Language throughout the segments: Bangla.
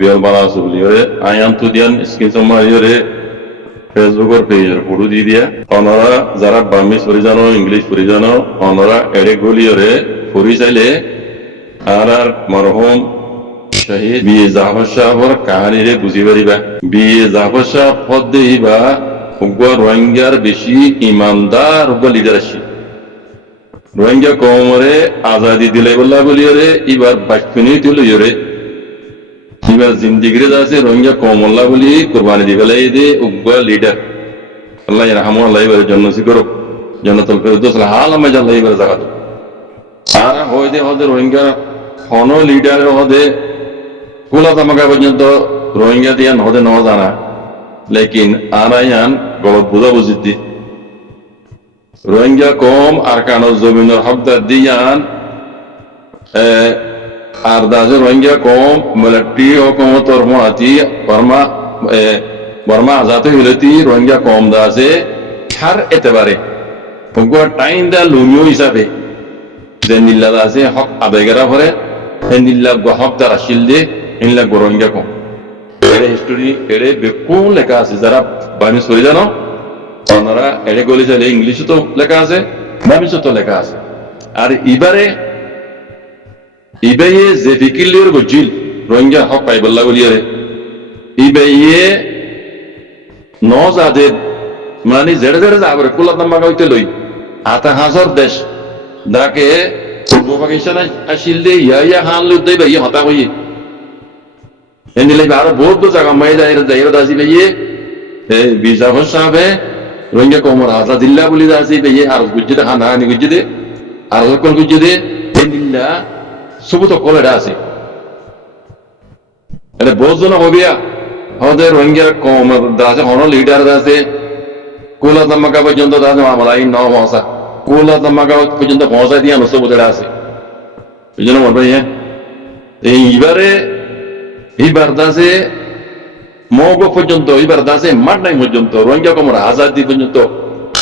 বিয়াল বানা সুবলিওরে আয়ান তুদিয়ান স্ক্রিন সম্মারিওরে ফেসবুকের পেজের ফটো দিয়ে দিয়া ওনারা যারা বার্মিজ পরিজানো ইংলিশ পরিজানো ওনারা এড়ে গলিওরে ফুরি চাইলে আর মরহুম শহীদ বি জাফর সাহেবর কাহানিরে বুঝি পারিবা বি জাফর সাহেব পদ দেইবা উগ্র রোহিঙ্গার বেশি ইমানদার উগ্র লিডার আছে রোহিঙ্গা কমরে আজাদি দিলে বললা বলিওরে এবার বাক্যনি তুলিওরে এবার জিন্দিগিরে আছে রোহিঙ্গা কমল্লা বলি কুরবানি দিবেলাই দে উগ্র লিডার আল্লাহ রাহমু আল্লাহ এর জন্য সিকরো জান্নাতুল ফেরদৌস হাল আমা আল্লাহ এর জাগাত আর হইদে হদে রোহিঙ্গা হনো লিডার হদে কুলা তামাকা পর্যন্ত রোহিঙ্গা দিয়ান হদে ন জানা লেকিন আনায়ান গলত বুঝা বুঝিতি রোহিঙ্গা কম আর কানো জমিনের হকদার দিয়ান আর দাজে রোহিঙ্গা কম মিলিটারি হুকুমতর মহাতি বর্মা আজাদ হইলতি রোহিঙ্গা কম দাজে হার এতেবারে ভগবা টাইম দা লুমিও হিসাবে যে নিল্লা দাজে হক আবেগেরা ভরে নিল্লা হকদার আসিল দে ইনলা রোহিঙ্গা কম এর হিস্টোরি এর বেকুল লেখা আছে যারা বার্মিজ পড়ি জানো ওনারা এড়ে গলি চাইলে ইংলিশে তো লেখা আছে বার্মিজে তো লেখা আছে আর এবারে ইবাইয়ে যে ফিকিলিয়র গজিল রোহিঙ্গা হক পাইবল্লা গলিয়ারে ইবাইয়ে ন জাদে মানে জেড়ে জেড়ে যাবরে কুলা নাম্বা গাইতে লই আতা হাজার দেশ দাকে পূর্ব পাকিস্তান আসিল দে ইয়া হান লই দে ভাই হতা হই এনিলে আরো বহুত জায়গা মাই দাইরা দাসি ভাইয়ে বিজা সাহেবে রোহিঙ্গা কমর আজাদিল্লা বলি দাসি ভাইয়ে আর গুজদে খানা নি গুজদে আর কোন গুজদে এনিল্লা সবুত কলেরা আছে এটা বহুত জন হবিয়া হদে রোহিঙ্গা কমর দাসে হন লিডার দাসে কোলা তামাকা পর্যন্ত দাসে মামলাই ন পৌঁছা কোলা তামাকা পর্যন্ত পৌঁছা দিয়া নসবুত আছে এই জন্য বলবে এইবারে এইবার দাসে মগ পর্যন্ত এইবার দাসে মাঠ নাই পর্যন্ত রোহিঙ্গা কমর আজাদি পর্যন্ত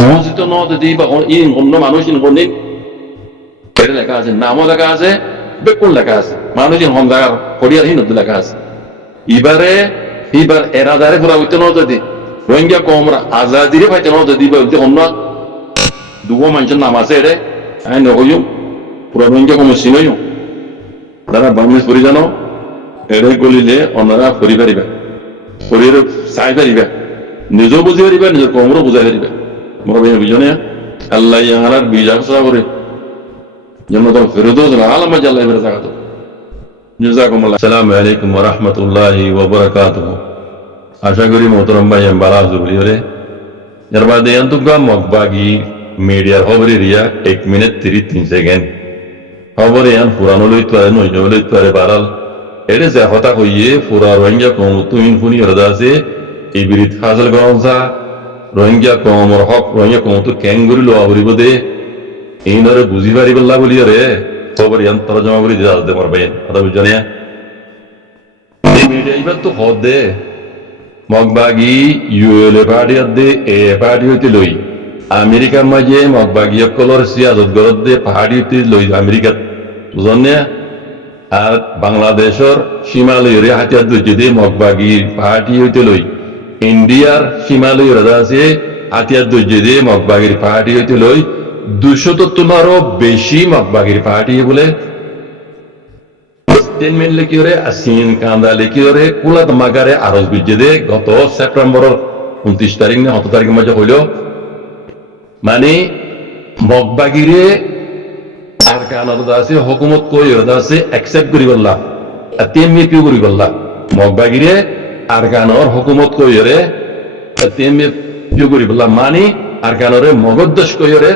সংস্কৃত ন যদি বা অন্য মানুষ এটা লেখা আছে নামও লেখা আছে বেকুল লেখা আছে মানুষ হম জায়গার হরিয়ার হীন লেখা আছে এবারে এইবার এরাদারে পুরা হইতে ন যদি রোহিঙ্গা কমর আজাদিরে পাইতে ন যদি অন্য দুবো মানুষের নাম আছে এরে আমি নকইও পুরা রোহিঙ্গা কমর চিনইও যারা বাংলাদেশ পড়ি জানো এড়ে গলিলে ওনারা ফুরি পারিবা শরীর চাই পারিবা নিজেও বুঝি পারিবা নিজের কমরও বুঝাই পারিবা মোর ভাই বুঝনে আল্লাহ ইয়ার বিজা সা করে জান্নাতুল ফেরদৌস আলামা জাল্লাহ এর জায়গা তো জাযাকুমুল্লাহ আসসালামু আলাইকুম ওয়া রাহমাতুল্লাহি ওয়া বারাকাতুহু আশা করি মোহতরম ভাই বালা জুবলিরে এর বাদে আন্তুগা মগবাগি মিডিয়ার খবরে রিয়া 1 মিনিট 33 সেকেন্ড খবরে আন পুরানো লইতো আর নয় লইতো আর বারাল এর যে হতা হইয়ে পুরা রোহিঙ্গা কম তুমিন ফুনি হরদা আছে এই বিরিত হাসল গরমসা রোহিঙ্গা কমর হক রোহিঙ্গা কম তো ক্যাঙ্গুরি লোয়া করিব দে এই নরে বুঝি পারিবল্লা বলি রে খবর ইয়ান তরজমা করি দিদা দে মোর ভাই কথা বুঝনে এই মিডিয়া এবার তো হদ দে মগবাগি ইউএলএ পার্টি দে এ পার্টি হইতে লই আমেরিকার মাঝে মগবাগি কলর সিয়াজত গরদ দে পাহাড়ি হইতে লই আমেরিকা বুঝনে আর বাংলাদেশের সীমালয়রে হাতিয়ার যদি মগবাগির পাহাড়ি হইতে লই ইন্ডিয়ার সীমালয় রাজা আছে হাতিয়ার যদি মগবাগির পাহাড়ি হইতে লই 200 বেশি মগবাগির পাহাড়ি বলে স্টেটমেন্ট লেখিওরে আসিন কান্দা লেখিওরে কুলাত মাগারে আরজ বিজে দে গত সেপ্টেম্বরের 29 তারিখ না 7 তারিখের মাঝে হইল মানে মগবাগিরে আর কানাডা আছে হুকুমত কই আছে অ্যাকসেপ্ট করি বললা তেমনি পিউ করি বললা মগবাগিরে আর কানর হুকুমত কই রে তেমনি পিউ করি বললা মানে আর কানরে মগদ্দশ কই রে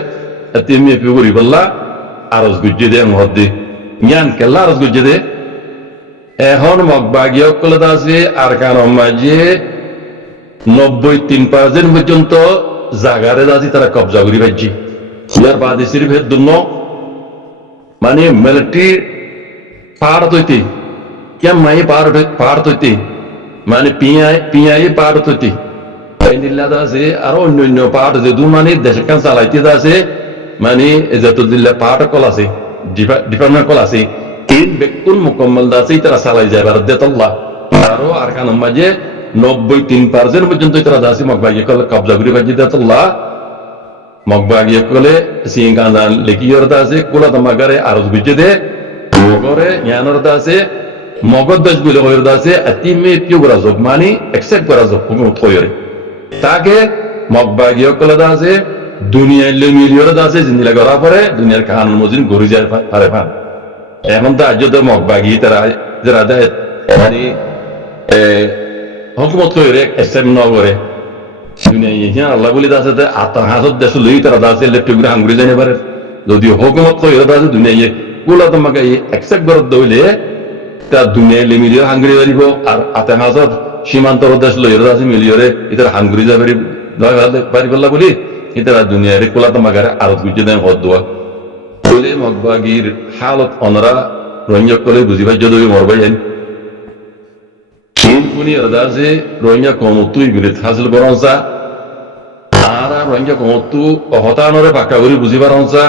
তেমনি পিউ করি বললা আরজ গুজে দে মহদ্দি জ্ঞান কেলা আরজ গুজে দে এখন মগবাগিয় কলদা আছে আর কানর মাঝে 93% পর্যন্ত জাগারে দাজি তারা কবজা করি পাইছি ইয়ার বাদে সিরিফ দুন্ন মানে মিলিটারি পাহাড় তৈতি কেম মাই পাহাড় তৈতি মানে পিয়াই পাহাড় তৈতি নিল্লাদ আছে আর অন্য পাহাড় যে দু মানে দেশের কান চালাইতে আছে মানে এজাতুল্লাহ পাহাড় কল আছে ডিপার্টমেন্ট কল আছে তিন বেকুল মুকম্মল আছে তারা চালাই যায় ভারত দেতল্লাহ আরো আর কানের মাঝে 93% পর্যন্ত তারা দাসী মগবাগিয়ে কলে কবজা করে বাজি দাতুল্লাহ মগবাগিয়ে কলে সিং কান্দান লেকিয়র দাসে কোলা তামাগারে আরজ বুঝে দে মগরে জ্ঞানর দাসে মগদ দাস বলে হয়ের দাসে আতিমে পিও করা যোগ মানি একসেপ্ট করা যোগ হুকুমত হয়ে তাকে মগবাগিয়ে কলে দাসে দুনিয়ায় মিলিয়র দাসে জিন্দিলা করা পরে দুনিয়ার কানুন মজিন ঘুরে যায় পারে পান এখন তো আজ তো মগবাগি তারা যারা দেয় মানে হুকুমত করে একসেপ্ট ন করে দুনিয়া আল্লাহ বলি দাসে আত্মার হাসত দেশ লই তারা দাসে লেপটপ হাঙ্গুরি জানে পারে যদি হুকুমত করে দাসে দুনিয়া কুলা তোমাকে একসেপ্ট করে দইলে তার দুনিয়ায় মিলিয়র হাঙ্গুরি পারিব আর আত্মার হাসত সীমান্তর দেশ লই দাসে মিলিয়রে ইতার হাঙ্গুরি যা পারিব বলি ইতারা দুনিয়ারে কুলা তোমাকে আরো বুঝে দেন হদ দোয়া বলে মগবাগির হালত অনরা রঞ্জক করে বুঝিবার যদি মরবাই যান কোনি দাসে রোহিঙ্গা কমতুই বিরোধ হাসিল করনসা আর রোহিঙ্গা কমতু হতানরে পাকা করে বুঝিবার অংসা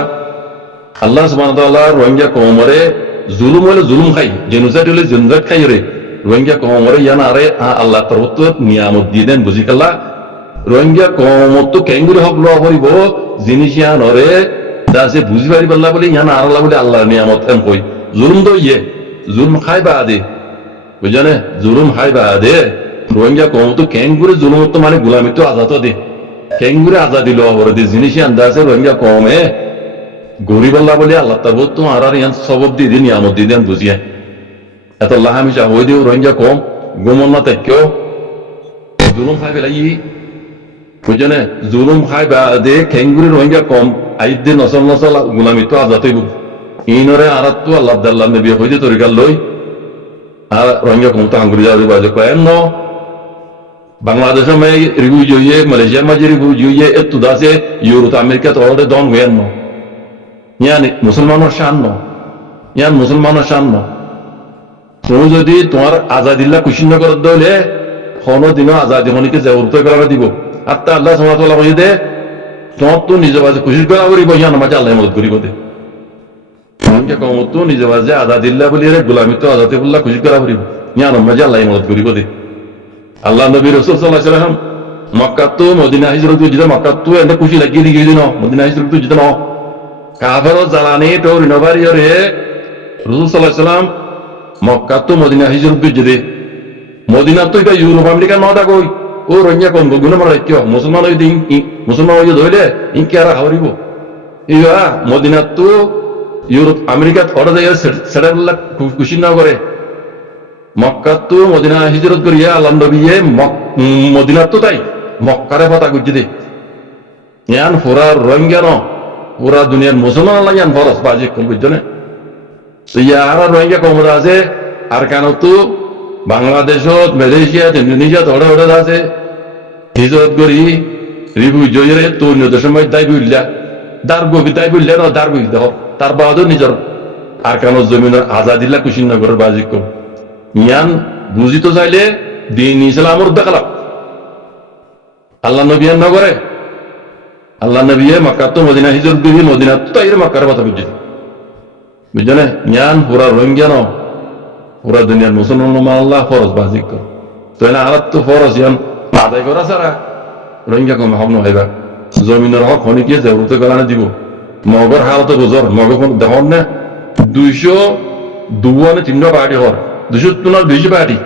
আল্লাহ সুবহানাহু ওয়া তাআলা রোহিঙ্গা কমরে জুলুম হলে জুলুম খাই জেনুসাইড হলে জেনুসাইড খাই রে রোহিঙ্গা কমরে ইয়ানা আরে আল্লাহ তরফত নিয়ামত দিয়ে দেন বুঝি কাল্লা রোহিঙ্গা কমতু কেঙ্গুরি হক ল হইব জিনিসিয়ান রে দাসে বুঝি পারি পাল্লা বলে ইয়ানা আর আল্লাহ বলে আল্লাহর নিয়ামত এম কই জুলুম তো ইয়ে জুলুম খাই বা আদে বুঝলে জুলুম হাই বা দে রোহিঙ্গা কমতো কেঙ্গুরে জুলুম তো মানে গুলামি তো আজাদ দে কেঙ্গুরে আজাদি লো বড় দে জিনিস আন্দাজে রোহিঙ্গা কমে গরিব আল্লাহ বলে আল্লাহ তার তো আর ইয়ান সবব দি দিন নিয়ামত দি দেন বুঝিয়ে এত আল্লাহ হামেশা হই দিও রোহিঙ্গা কম গোমন না তেকেও জুলুম খাই বেলাই বুঝলে জুলুম খাই বা দে কেঙ্গুরে রোহিঙ্গা কম আইদ দিন নসল নসল গুলামি তো আজাদ হইব ইনরে আরাত তো আল্লাহ আল্লাহ নবী হইতে তরিকার লই আর রোহিঙ্গা কমতো হাঙ্গুরি যাওয়া বাজে কয়েন ন বাংলাদেশের মে রিভিউ જોઈએ মালয়েশিয়ার মাঝে রিভিউ જોઈએ এত দাসে ইউরোপ আমেরিকা তো অলরেডি দন হয়েন ন ইয়ান মুসলমানের শান ন ইয়ান মুসলমানের শান ন তুমি যদি তোমার আজাদিল্লা খুশি ন করে দলে কোনো দিনও আজাদি হনিকে জরুরত করা দিব আর তা আল্লাহ সুবহানাহু ওয়া তাআলা কই দে তোমার তো নিজ বাজে খুশি করা করিব ইয়ান মাঝে আল্লাহ মদদ করিব দে রোহিঙ্গা কমতো নিজ বাজে আজাদিল্লা বলি রে গোলামি তো আজাদি বললা খুশি করা করিব ইয়ান মাঝে আল্লাহ মদদ করিব দে আল্লাহ নবী রাসূল সাল্লাল্লাহু আলাইহি ওয়াসাল্লাম মক্কা তো মদিনা হিজরত করে মক্কা তো এন্ড খুশি লাগিয়ে দিয়ে দিন মদিনা হিজরত করে যেতে ন কাফের জালানি তো রিনভারি রে রাসূল সাল্লাল্লাহু আলাইহি ওয়াসাল্লাম মক্কা তো মদিনা হিজরত করে যেতে মদিনা তো এটা ইউরোপ আমেরিকা ন দা কই ও রোহিঙ্গা কোন গুণ মারা কিও মুসলমান হই দিন মুসলমান হই ধইলে ইন কি আর হারিব ইয়া মদিনা তো ইউরোপ আমেরিকা থড় যায় সেডাল্লা খুশি না করে মক্কা তো মদিনা হিজরত করিয়া আল্লাহ নবীয়ে মদিনা তো তাই মক্কারে পাতা গুজি দে ইয়ান পুরা রোহিঙ্গা ন পুরা দুনিয়ার মুসলমান আল্লাহ ইয়ান ফরজ বাজি কম বুঝনে তো ইয়ার রোহিঙ্গা কম আছে আর কেন তো বাংলাদেশত মালয়েশিয়া ইন্দোনেশিয়া থড়ে থড়ে আছে হিজরত করি রিভিউ জয়রে তো নিয়ত সময় দাই বুঝলা দার গবি দাই বুঝলে না দার বুঝ দেখো তার বাদও নিজের আর কেন জমিনের আজাদিল্লা কুশিনগরের বাজি কম ইয়ান বুঝিত চাইলে দিন ইসলামর দেখালাম আল্লাহ নবী নগরে আল্লাহ নবী মক্কা তো মদিনা হিজরত দিবি মদিনা তো তাইরে মক্কার কথা বুঝি বুঝলে ইয়ান পুরা রোহিঙ্গা ন পুরা দুনিয়ার মুসলমান আল্লাহ ফরজ বাজি কর তো না আর তো ফরজ ইয়ান আদায় করা ছাড়া রোহিঙ্গা কম হক নহাইবা জমিনের হক হনিকে জরুরত করানো দিব মগর হালত বুঝর মগর দেখুন না 202 পার্টি হর 220 পার্টি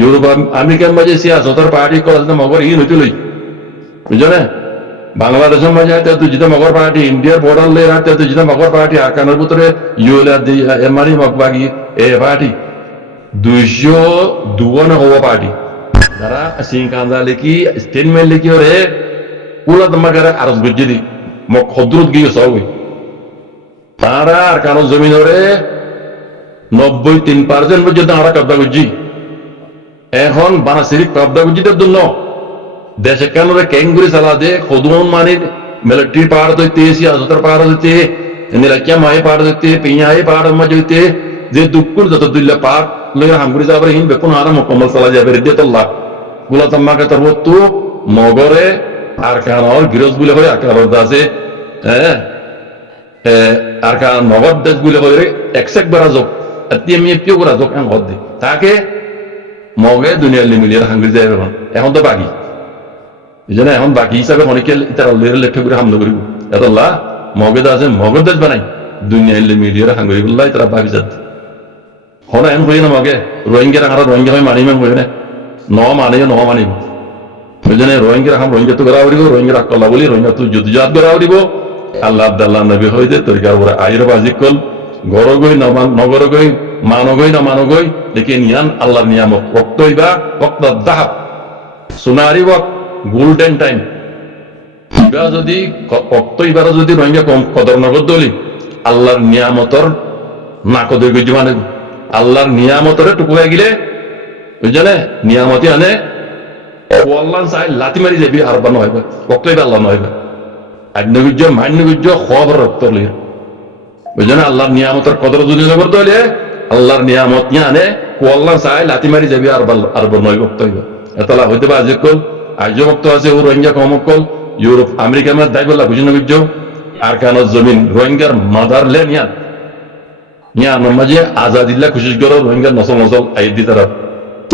ইউরোপ আমেরিকার মাঝে সিয়াসতের পার্টি করা মগর ই নইতে লই বুঝলে বাংলাদেশের মাঝে যেটা মগর পার্টি ইন্ডিয়ার বর্ডার লে রাখতে যেটা মগর পার্টি আকানের ভিতরে ইউলা এমারি মগবাগি এ পার্টি 202 হওয়া পার্টি যারা সিং কান্দা লেখি স্টেটমেন্ট লেখি ওরে কুলা তোমাকে আরজ বুঝি দি মগ খদ্রুত গিয়ে সবই তারা আর কারো জমিন ওরে 93% পর্যন্ত আমরা কব্জা করছি এখন বানাসিরি কব্জা করছি তার জন্য দেশে কেন কেঙ্গুরি চালা দে খদুন মানে মিলিটারি পাহাড় হইতে সিয়াসতের পাহাড় হইতে নিলাকিয়া মায়ে পাহাড় হইতে পিঁয়াই পাহাড় মাঝে হইতে যে দুঃখুর যত দুল্লা পাহাড় লই হামগুড়ি যাবে হিন বেকুন হারা মোকাম্মল চালা যাবে রিদ্দাতুল্লাহ গুলা তাম্মাকে তার তো মগরে আর কান আর গিরজ বলে হয় আর কান দাসে হ্যাঁ আর কান নগদ দেশ বলে হয় একসেক বারা যোগ আত্মীয় মিয়ে পিও করা যোগ হদ দে তাকে মগে দুনিয়ার লিমিলিয়ার হাঙ্গুরি যাইবে এখন তো বাকি এই জন্য এখন বাকি হিসাবে অনেকে তারা লেখা করে হামলা করিব এতল্লা মগে আছে মগের দেশ বানাই দুনিয়ার লিমিলিয়ার হাঙ্গুরি বললাই তারা বাকি যাত হন এখন হই না মগে রোহিঙ্গা রাখার রোহিঙ্গা হয় মানিবেন হই না মানিব মানিব ওই জন্য রোহিঙ্গা রাখাম রোহিঙ্গা তো করা উড়িব রোহিঙ্গা রাখলা বলি রোহিঙ্গা তুই যুদ্ধজাত করা উড়িব আল্লাহ আব্দাল্লাহ নবী হইতে তরিকার উপরে আইর বাজি কল গর গই নগর গই মানগই না মানগই দেখে নিয়ান আল্লাহর নিয়ামত রক্ত হইবা রক্ত দাহাব সোনারি বক গোল্ডেন টাইম ইবা যদি রক্ত ইবার যদি রোহিঙ্গা কম কদর নগদ দলি আল্লাহর নিয়ামতর না কদর গই মানে আল্লাহর নিয়ামতরে টুকুয়া গিলে ওই জন্য নিয়ামতি আনে আল্লাহ চাই লাতি মারি যাবি আর বা নহইবা রক্ত হইবা আল্লাহ নহইবা আগ্নবীর্য মান্যবীর্য খবর রক্ত লিয়ে ওই জন্য আল্লাহর নিয়ামতের কদর যদি জবর দলে আল্লাহর নিয়ামত নিয়ে আনে আল্লাহ চাই লাতি মারি যাবি আর নয় ভক্ত হইবা এতলা হইতে বা আজ কল আর্য ভক্ত আছে ও রোহিঙ্গা কমক কল ইউরোপ আমেরিকা মার দায় বললা বুঝি নবীর্য আর কেন জমিন রোহিঙ্গার মাদার লে নিয়া মাঝে আজাদিল্লা খুশি করো রোহিঙ্গার নসল নসল আইদি তারা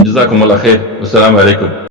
জাযাকুমুল্লাহ খাইর আসসালামু আলাইকুম